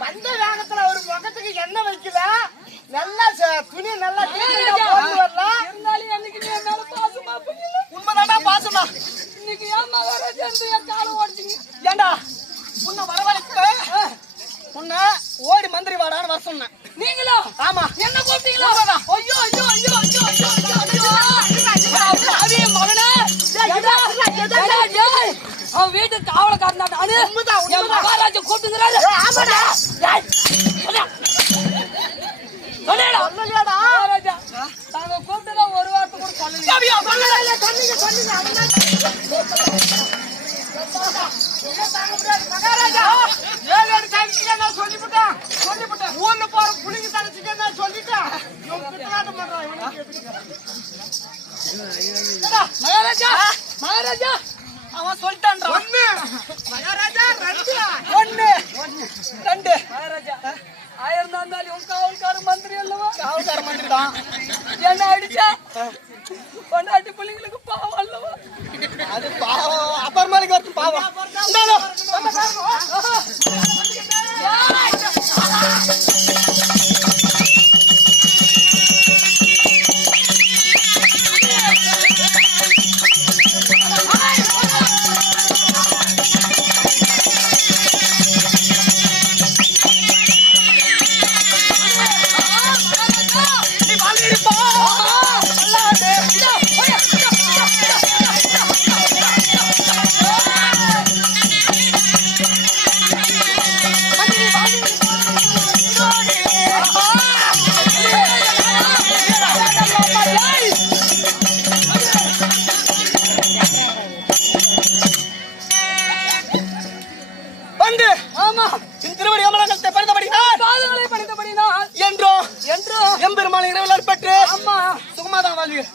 வந்த வேகத்துல ஒரு முகத்துக்கு என்ன வைக்கல நல்லா துணி நல்லா உண்மைதானா பாசமா இன்னைக்கு ஏன் மகாராஜா என் காலை ஓடிச்சிங்க ஏண்டா உன்னை வரவழைக்க உன்னை ஓடி மந்திரி வாடான்னு வர சொன்னேன் நீங்களா ஆமா என்ன கூப்பிட்டீங்களா ஐயோ ஐயோ ஐயோ ஐயோ ஐயோ அதே மகனே அவன் வீட்டு காவலக்காரன் மகாராஜா கூப்பிட்டுங்கிறாரு நாங்க கூப்பிட்டு ஒரு வார்த்தை கூட மகாராஜா சொல்லிவிட்டேன் ஊர்ல போற புளிங்க தனிச்சுக்க சொல்லிட்டேன் மகாராஜா மகாராஜா அவன் சொல்லிட்டான் மகாராஜா ஒன்னு ரெண்டு மகாராஜா ஆயிரம் இருந்தாலும் உன் காவல்கார மந்திரி அல்லவா காவல்கார மந்திரி தான் என்ன அடிச்சா பொண்டாட்டி பிள்ளைங்களுக்கு பாவம் அல்லவா அது பாவம் அப்புறமேலுக்கு வரது பாவம்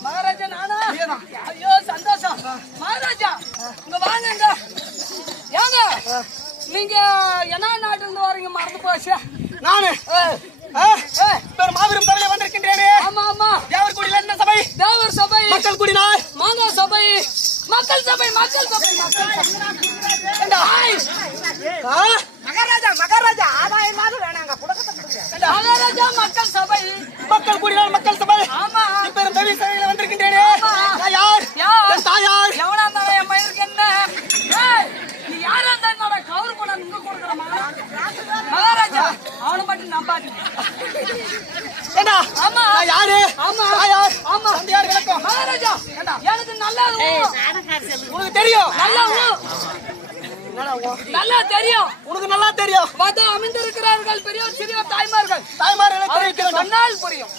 மகாராஜா நானா ஐயோ சந்தோஷம் மகாராஜா இங்க வாங்க ஏங்க நீங்க என்ன நாட்டுல இருந்து வரீங்க மறந்து போச்சு நானு மாபெரும் சபையில வந்திருக்கின்றேனே ஆமா ஆமா தேவர் குடியில என்ன சபை தேவர் சபை மக்கள் குடினால் மாங்கா சபை மக்கள் சபை மக்கள் சபை மகாராஜா மகாராஜா ஆதாயமாக வேணாங்க மகாராஜா மக்கள் சபை மக்கள் குடினால் மக்கள் சபை ஆமா பெரும் தேவி சபையில வந்திருக்கின்றேனே யார் யார் தாயார் எவனா இருந்தாலும் என் மயிருக்கு என்ன நீ யாரா இருந்தா என்னோட கவுரு கூட இங்க கொடுக்குறமா மகாராஜா அவனை மட்டும் நம்பாதீங்க ஏண்டா ஆமா யாரு ஆமா யார் ஆமா யார் விளக்கம் மகாராஜா ஏண்டா எனக்கு நல்லா உனக்கு தெரியும் நல்லா தெரியும் உனக்கு நல்லா தெரியும் வந்து அமைந்திருக்கிறார்கள் பெரியோர் சிறியோர் தாய்மார்கள் தாய்மார்கள் சொன்னால் புரியும்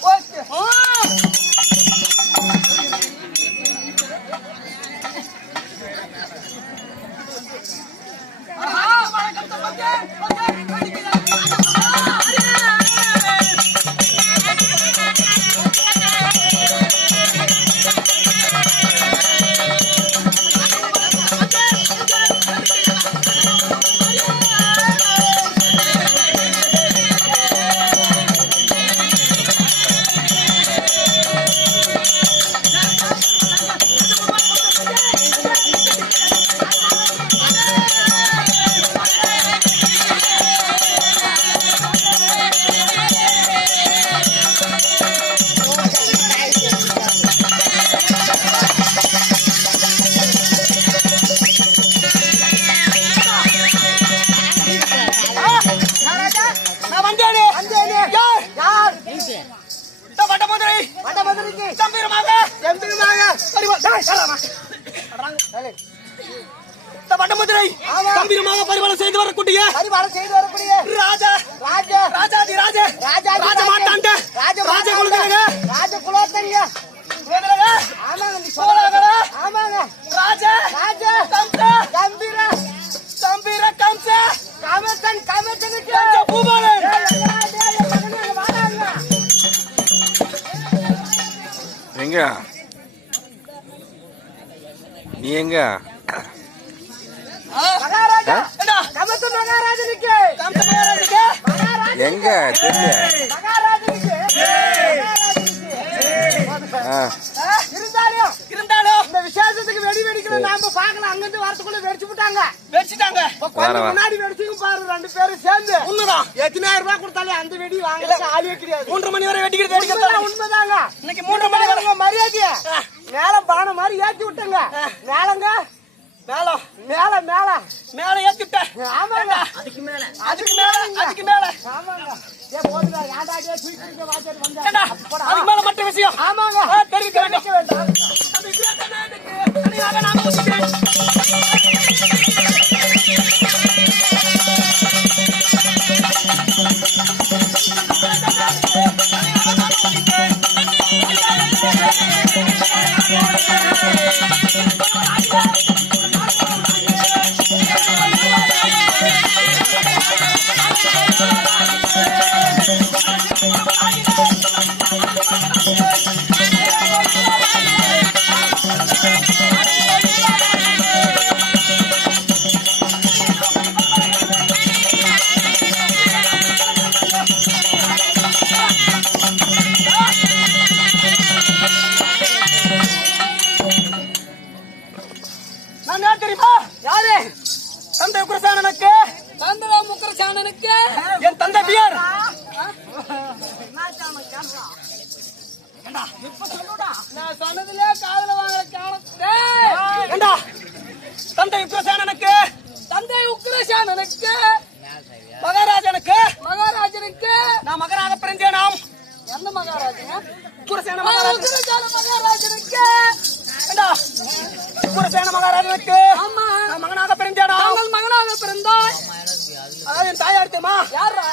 வடமதுரை கம்பீரமாக பரிமாணம் செய்து வரக்கூடிய ராஜாதி ராஜ மாட்டாண்ட ராஜ குலதங்க ராஜ கம்பீர கம்ச பூபாலன் எங்க நீ எங்க எங்க தெரியல இருந்தாலும் இந்த விசேஷத்துக்கு வெடி வெடிக்கணும் நாம பாக்கலாம் அங்கிருந்து வரத்துக்குள்ள வெடிச்சுட்டாங்க முன்னாடி வெடிச்சுக்கும் பாரு 2 பேரும் சேர்ந்து உண்மைதான் 8000 ரூபாய் கொடுத்தாலே அந்த வெடி வாங்கல ஆளே கிடையாது 3 மணி வரை வெடிக்கிறது உண்மைதாங்க இன்னைக்கு 3 மணி வரை மரியாதைய மேல பான மாதிரி ஏத்தி விட்டங்க மேலங்க மேல ஏத்தி விட்ட ஆமாங்க அதுக்கு மேல ஆமாங்க ஏ போடுங்க யாடாடே தூக்கிட்டு வாச்சர் வந்தா அதுக்கு மேல மற்ற விஷயம் ஆமாங்க தெரிவிக்க வேண்டும் அந்த விஷயத்துக்கு அணியாக நான் ஊத்திட்டேன் என் தந்தை பியர் நான் சொன்னதுல காதல வாங்கல தந்தை உக்ரசேனனுக்கு மகாராஜனுக்கு நான் மகனாக பிறந்தேனாம் எந்த மகாராஜன் உக்ரசேன மகாராஜனுக்கு உக்ரசேன மகாராஜனுக்கு நான் மகனாக பிறந்தேனாம் மகனாக பிறந்தாய் அதாவது என் தாயார் தெரியுமா யாரா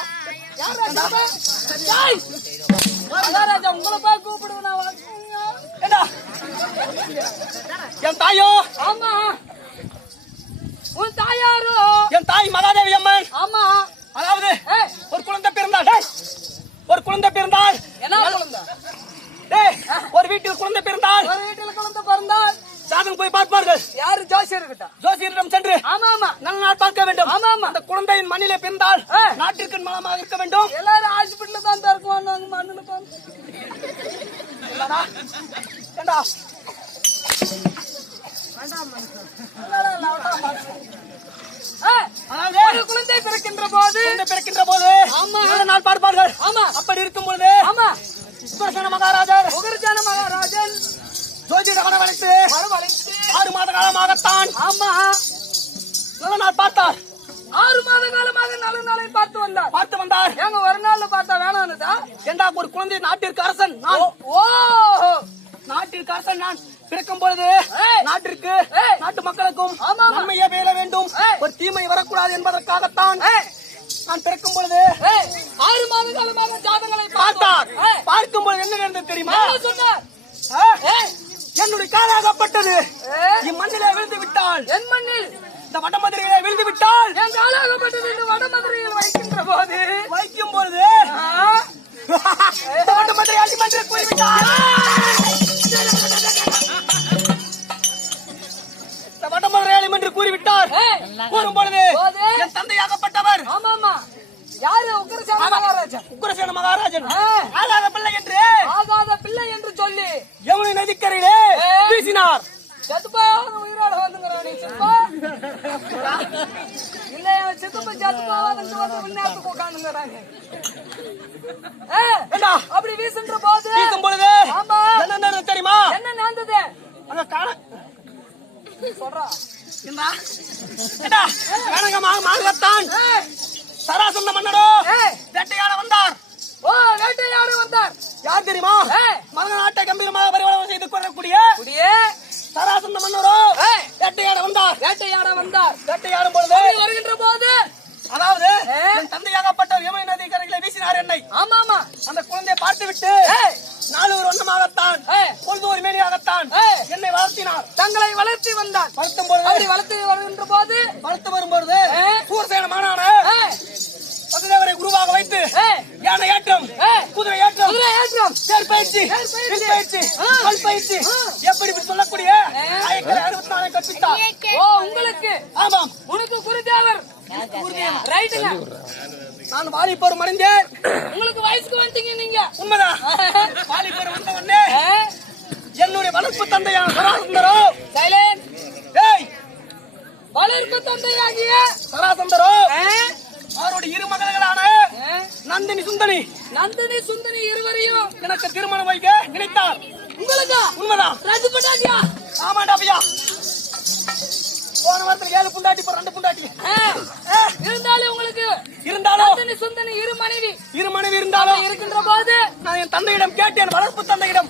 மகாராஜா உங்களை போய் கூப்பிடுவேன் என் தாயோ ஆமா உன் தாயாரோ என் தாய் மகாதேவி அம்மன் ஆமா அதாவது ஒரு குழந்தை பிறந்தாள் என்ன குழந்தை ஒரு வீட்டில் குழந்தை பிறந்தாள் சாதம் போய் பார்ப்பார்கள் யாரு ஜோசியரிடம் சென்று ஆமா நல்ல நாள் பார்க்க வேண்டும் ஆமா அந்த குழந்தையின் மண்ணிலே பிறந்தால் நாட்டிற்கு மனமாக இருக்க வேண்டும் எல்லாரும் ஹாஸ்பிட்டல்ல தான் தருவாங்க மண்ணுல குழந்தை பிறக்கின்ற போது ஆமா நாள் பார்ப்பார்கள் ஆமா அப்படி இருக்கும் பொழுது ஆமா உக்ரசேன மகாராஜன் ஜோதிட வரவழைத்து 6 மாத காலமாகத்தான் ஆமா நல்ல நாள் பார்த்தார் 6 மாத காலமாக நல்ல நாளை பார்த்து வந்தார் எங்க ஒரு நாள்ல பார்த்தா வேணாம்னுதா ஏண்டா ஒரு குழந்தை நாட்டிற்கு அரசன் நான் பிறக்கும் பொழுது நாட்டிற்கு நாட்டு மக்களுக்கும் நன்மையே பெற வேண்டும் ஒரு தீமை வரக்கூடாது என்பதற்காகத்தான் நான் பிறக்கும் பொழுது 6 மாத காலமாக ஜாதகங்களை பார்க்கும் பொழுது என்ன நடந்தது தெரியுமா என்னுடைய காலாகப்பட்டது இம்மண்ணிலே விழுந்து விட்டால் என் மண்ணில் இந்த வடமதுரையிலே விழுந்து விட்டால் என் காலாகப்பட்டது இந்த வடமதுரையில் வைக்கும் பொழுது வடமதுரை அடிமன்ற போய்விட்டார் வடமதுரை அடிமன்ற கூறிவிட்டார் கூறும் பொழுது என் தந்தையாகப்பட்டவர் ஆமா யாரு உக்ரசேன மகாராஜன் ஆகாத பிள்ளை என்று சொல்லி யமுனை நதிக்கரையிலே வீசினார் உயிரோட வந்துங்கிறான் இல்ல சித்தப்ப செத்துப்பா உட்காந்துங்கிறாங்க அப்படி வீசும் பொழுது என்ன தெரியுமா என்ன நடந்தது அங்க காண சொல்றா மாங்கத்தான் சராசந்த மன்னரோ வேட்டையாட வந்தார் யார் தெரியுமா மகன நாட்டை கம்பீரமாக பரிவாரம் செய்து கொள்ளக்கூடிய சராசந்த மன்னரோ வேட்டையாட வந்தார். வேட்டையாடும் பொழுது வருகின்ற போது அதாவது என் தந்தையாகப்பட்ட யமுனை நதி கரையில வீசினார் என்னை. ஆமாமா அந்த குழந்தையை பார்த்து விட்டு நாளொரு வண்ணமாகத்தான் பொழுது ஒரு மேனியாகத்தான் என்னை வளர்த்தினார். தங்களை வளர்த்தி வந்தார். வளர்த்தும் பொழுது அப்படி வளர்த்து வருகின்ற போது வளர்த்து வரும்பொழுது சூரசேனமானான பசுதேவரை குருவாக வைத்து யானை ஏற்றம், குதிரை ஏற்றம், தேர் பயிற்சி, வில் பயிற்சி, கல் பயிற்சி எப்படி இப்படி சொல்லக்கூடிய 64 கற்பித்தார். ஓ உங்களுக்கு ஆமாம், உனக்கு குருதேவர் ரைட்டுங்க. நான் வாலிபர் மறைந்தேன். உங்களுக்கு வயசுக்கு வந்துட்டீங்க நீங்க. உண்மைதான். வாலிபர் வந்த உடனே என்னுடைய வளர்ப்பு தந்தையான சராசந்தரோ சைலண்ட். ஏய் வளர்ப்பு தந்தையாகிய சராசந்தரோ அவருடைய இரு மகள்களான நந்தினி சுந்தனி இருவரையும் எனக்கு திருமணம் வைக்க நினைத்தார். உங்களுக்கு உண்மைதான். ராஜபட்டாஜியா ஆமாண்டா ஐயா. போன வாரத்தில் 7 புண்டாட்டி, இப்போ 2 புண்டாட்டி இருந்தாலும் உங்களுக்கு இருந்தாலும் நந்தினி சுந்தனி இரு மனைவி இருந்தாலும் இருக்கின்ற போது நான் என் தந்தையிடம் கேட்டேன், வளர்ப்பு தந்தையிடம்,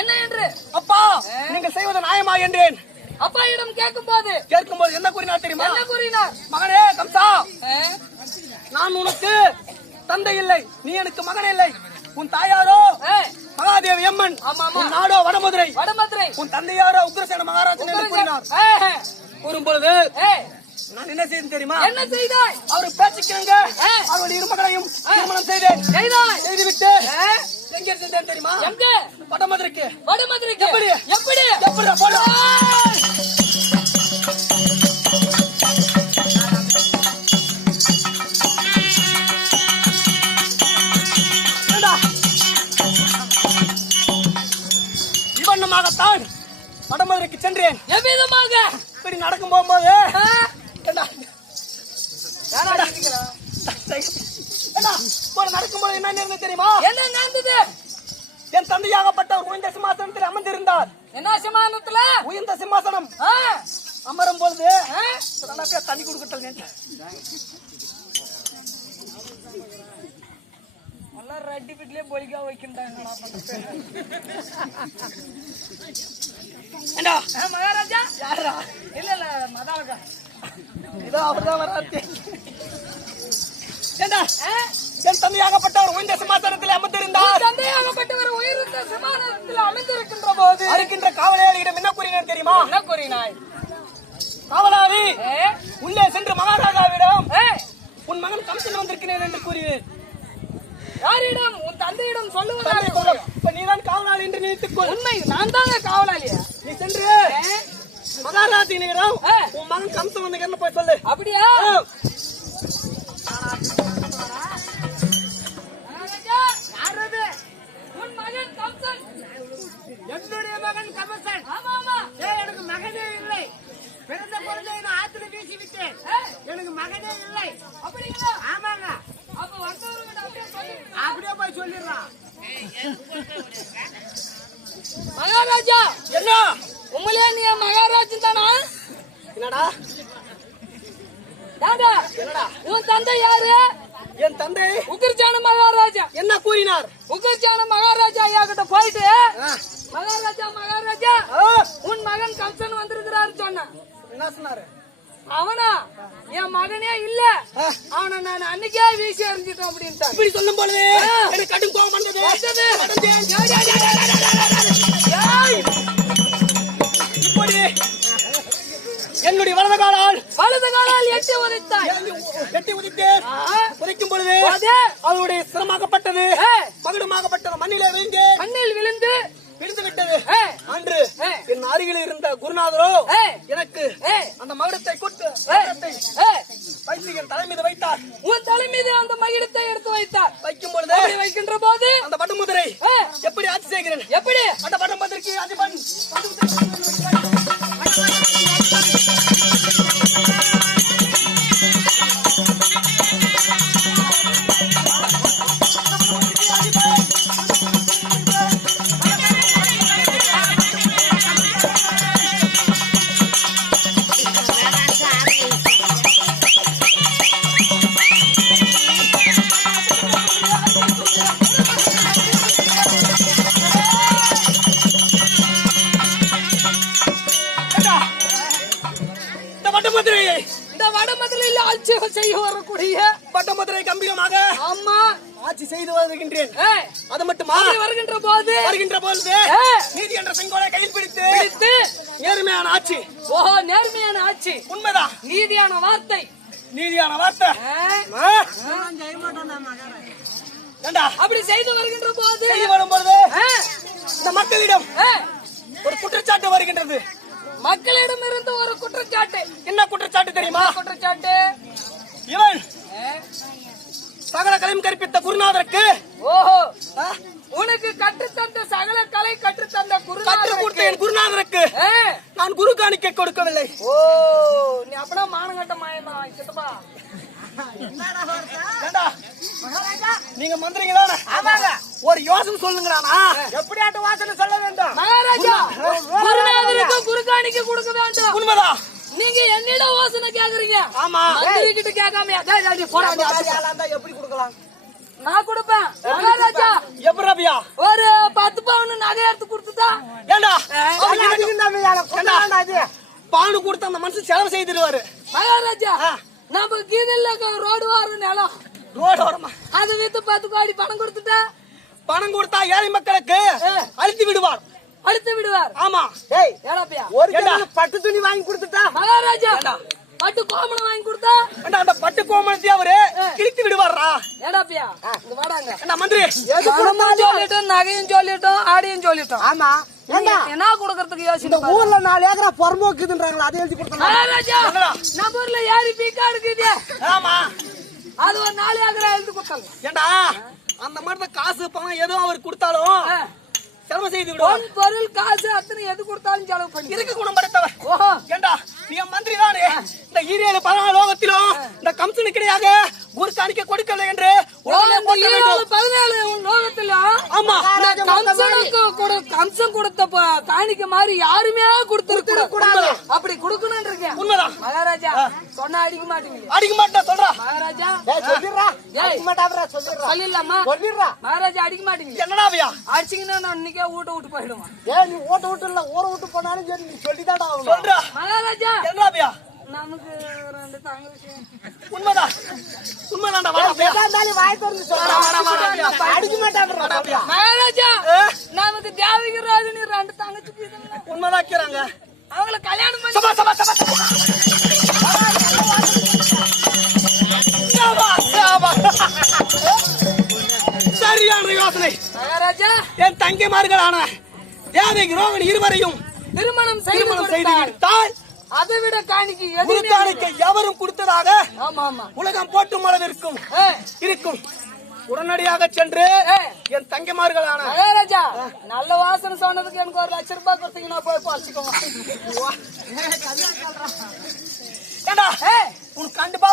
என்ன என்று அப்பா நீங்கள் செய்வது நியாயமா என்றேன். அப்பாயிடம் கேட்கும்போது என்ன கூறினார் தெரியுமா? என்ன கூறினார்? மகனே கம்சா, நான் உனக்கு தந்தை இல்லை, நீ எனக்கு மகன் இல்லை. உன் தாயாரோ மகாதேவி அம்மன், உன் நாடோ வடமதுரை, உன் தந்தையாரோ உக்ரசேன மகாராஜன் என்று கூறினார். கூறும்பொழுது நான் என்ன செய்தேன் தெரியுமா? என்ன செய்தாய்? அவர் பேச்சுக்கிறாங்க. அவருடைய இரு மகளையும் திருமணம் செய்துவிட்டு எங்கே சென்றேன் தெரியுமா? வடமதுரைக்கு. எப்படி இவண்ணமாகத்தான் வடமதுரைக்கு சென்றேன். எவ்விதமாக? இப்படி நடக்கும் போகும்போது நடக்கும்போது என்ன நடந்தது தெரியுமா? என்ன நடந்தது? என் தந்தையாகப்பட்டவர் உயர்ந்த சிம்மாசனத்தில் அமர்ந்திருந்தார். என்ன சிம்மாசனத்துல? உயர்ந்த சிம்மாசனம். அமரும் பொழுது தண்ணி கொடுக்கட்டல் ரெட்டி வீட்லயே பொலிக்கா வைக்கின்றாங்க மகாராஜா. யாரா? இல்ல மதாவகா இதோ அவர்தான் வராது. என் தந்தையாகப்பட்டவர் உயர்ந்த சிம்மாசனத்தில் அமர்ந்திருந்தார். தந்தையாகப்பட்டவர் உயர்ந்த சிம்மாசனத்தில் அமர்ந்திருக்கின்ற போது இருக்கின்ற காவலாளியிடம் என்ன கூறினார் தெரியுமா? என்ன கூறினாய்? காவலாளி உள்ளே சென்று மகாராஜாவிடம் உன் மகன் கம்சன் வந்திருக்கிறேன் என்று கூறினேன். யாரிடம்? உன் தந்தையிடம் சொல்லுவதாக. நீதான் காவலாளி என்று நினைத்துக்கொள். உண்மை, நான் தாங்க காவலாளியா. நீ சென்று மகாராஜினிடம் உன் மகன் கம்சன் வந்து போய் சொல்லு. அப்படியா? உன் மகன் கம்சன். என்னுடைய மகன் கம்சன். ஆமா. எனக்கு மகனே இல்லை. பிறந்த குழந்தை நான் ஆத்துல வீசி விட்டேன். எனக்கு மகனே இல்லை. அப்படிங்களா? ஆமாங்க. அப்ப வந்தவர்கிட்ட அப்படியே போய் சொல்லிடுறான். மகாராஜா என்ன உங்களே நீ மகாராஜன் தானா? என்னடா தாதா உன் தந்தை யாரு? என் தந்தை உக்ரசேன மகாராஜா. என்ன கூறினார்? உக்ரசேன மகாராஜா ஐயா கிட்ட போயிட்டு மகாராஜா உன் மகன் கம்சன் வந்திருக்கிறாரு சொன்ன. என்ன சொன்னாரு? அவனா என் மகனே இல்ல, அவனை நான் அன்னைக்கே வீசி எறிஞ்சிட்டேன் அப்படின்ட்டு. இப்படி சொல்லும் பொழுது எனக்கு கடும் கோபம் வந்தது. இப்படி என்னுடைய வலது காலால் எட்டி உதைத்தேன். உதைக்கும் பொழுது அவருடைய சிரமாகப்பட்டது மகுடமாகப்பட்டது மண்ணில் விழுந்து விட்டது. அன்று என் அருகில் இருந்த குருநாதரோ எனக்கு அந்த மகுடத்தை கொட்டு வைத்து என் தலை மீது வைத்தார். உன் தலை மீது அந்த மகிடத்தை எடுத்து வைத்தார். வைக்கும் பொழுது வைக்கின்ற போது அந்த பட்டுமுதிரை எப்படி ஆட்சி செய்கிறேன்? எப்படி அந்த பட்டுமுதிரைக்கு அதிபன் செய்ய வரக்கூடிய பட்டமதுரை கம்பீரமாக ஆமா ஆட்சி செய்து வருகின்றேன். அது மட்டுமா வருகின்ற போது நீதி என்ற செங்கோலை கையில் பிடித்து நேர்மையான ஆட்சி. ஓஹோ, நேர்மையான ஆட்சி. உண்மைதான். நீதியான வார்த்தை. அப்படி செய்து வருகின்ற போது வரும்பொழுது இந்த மக்களிடம் ஒரு குற்றச்சாட்டு வருகின்றது. மக்களிடம் இருந்து ஒரு குற்றச்சாட்டு. என்ன குற்றச்சாட்டு தெரியுமா? குற்றச்சாட்டு இவன் சகல கலையும் கற்பித்த குருநாதருக்கு, ஓஹோ, உனக்கு கற்றுத்தந்த சகல கலை கற்றுத்தந்த குருநாதருக்கு நான் குரு காணிக்கை கொடுக்கவில்லை. ஓ, நீ அப்படின்னா மானங்கட்ட மாயமா சித்தப்பா. நீங்க மந்திரிங்க தானே? ஒரு யோசனை சொல்லுங்களானா? எப்படியாட்ட வாசனை சொல்ல வேண்டும் மகாராஜா? குருநாதருக்கு குரு காணிக்கை கொடுக்க வேண்டும். உண்மைதான். நீங்க என்னிட யோசனை கேக்குறீங்க. ஆமா, மந்திரி கிட்ட கேட்காம எப்படி கொடுக்கலாம்? நான் கொடுப்பேன். மகாராஜா எப்படி ரபியா? ஒரு 10 பவுன் நகை எடுத்து கொடுத்துட்டா ஏண்டா பானு கொடுத்த அந்த மனுஷன் செலவு செய்திருவாரு. மகாராஜா, நம்ம கீதில்ல ரோடு வாரம் நிலம் ரோடு வரமா அதை வித்து 10 கோடி பணம் கொடுத்துட்டா, பணம் கொடுத்தா ஏழை மக்களுக்கு அழித்து விடுவார். ஆமா. ஒரு பட்டு துணி வாங்கி கொடுத்துட்டா மகாராஜா, பட்டு கோமணம் வாங்கி கொடுத்தா அந்த பட்டு கோமணத்தை அவரு கிழித்து விடுவாரா? ஏடாப்பியா, இங்க வாடாங்க. என்ன மந்திரி? சொல்லிட்டோம், நகையும் சொல்லிட்டோம், ஆடியும் சொல்லிட்டோம். ஆமா, என்ன கொடுக்கறதுக்கு யோசிச்சு ஊர்ல 4 ஏக்கரா பொறம்போக்குதுன்றாங்களா? அதை எழுதி கொடுத்தா மகாராஜா, நம்ம ஊர்ல ஏரி பீக்கா இருக்குது. ஆமா, அது ஒரு 4 ஏக்கரா எழுதி கொடுத்தாங்க. ஏண்டா அந்த மாதிரி காசு பணம் எதுவும் அவர் கொடுத்தாலும் செலவு செய்து விடுவார். பொருள் காசு அத்தனை எது கொடுத்தாலும் செலவு பண்ணி இருக்கு குணம் படைத்தவர். ஓஹோ, ஏண்டா நீ மந்திரி தானே? இந்த 17 லோகத்திலும் இந்த கம்சனுக்கு கிடையாக குரு காணிக்க கொடுக்கல என்று 17 லோகத்திலும் ஆமா கம்சன் கொடுத்த காணிக்க மாதிரி யாருமே கொடுத்திருக்கூடாது. அப்படி கொடுக்கணும் இருக்கேன். உண்மைதான். மகாராஜா சொன்னா அடிக்க மாட்டீங்க. அடிக்க மாட்டேன் சொல்றா மகாராஜா. சொல்லிடலாமா? மகாராஜா அடிக்க மாட்டீங்க. என்னடாவியா அடிச்சீங்கன்னா நான் இன்னைக்கே ஊட்ட விட்டு போயிடுவேன். நீ ஊட்ட விட்டு இல்ல ஊற விட்டு போனாலும் சரி, நீ சொல்லிதாடா சொல்றா. மகாராஜா, என்னடாவியா நமக்கு 2 தங்கச்சி. உண்மைதான். உண்மைதான்டா. வாய் திறந்து சொல்றா. அடிக்க மாட்டாங்க. மகாராஜா, நமக்கு தேவிக்கு ராஜினி 2 தங்கச்சி. உண்மைதாக்கிறாங்க. அவங்கள கல்யாணம் பண்ணி சரியான யோசனை. மகாராஜா, என் தங்கைமார்களான தேவகி ரோகிணி இருவரையும் திருமணம் செய்து விட்டால் அதை விட காணிக்கை எவரும் கொடுத்ததாக உலகம் போட்டும் அளவிற்கும் இருக்கும். உடனடியாக சென்று என் தங்கைமார்களான மகாராஜா, நல்ல வாசனை சொன்னதுக்கு எனக்கு 1 லட்சம் ரூபாய் கொடுத்தீங்கன்னா போய் பழிச்சுக்கோங்க. ஏண்டா உனக்கு கண்டிப்பா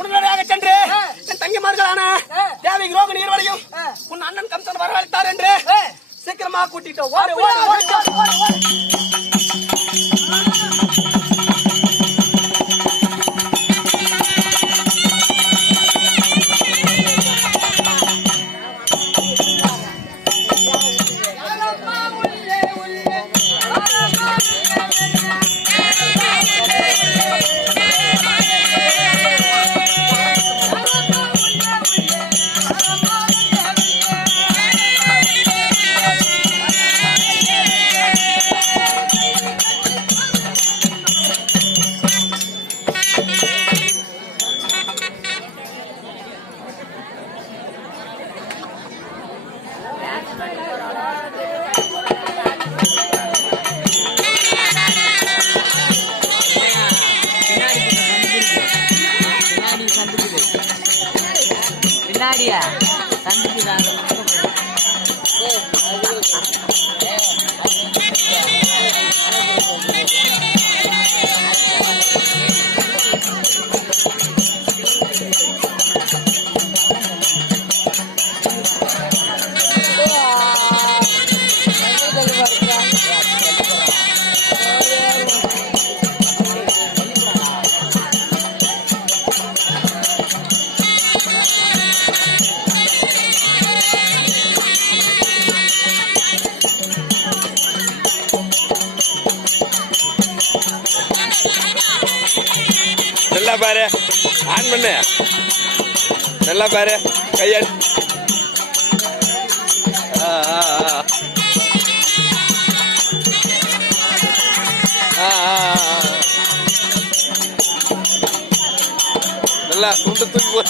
உடனடியாக சென்று என் தங்கைமார்களான தேவகி ரோகிணி இருவரையும் உன் அண்ணன் கம்சன் வரவழைத்தார் என்று சீக்கிரமா கூட்டிட்டோம். பின்னாடியா சந்திக்குதான் நல்லா பாரு ஆன் பண்ணு நல்லா பாரு கையாடு நல்லா துண்டு தூக்கி போ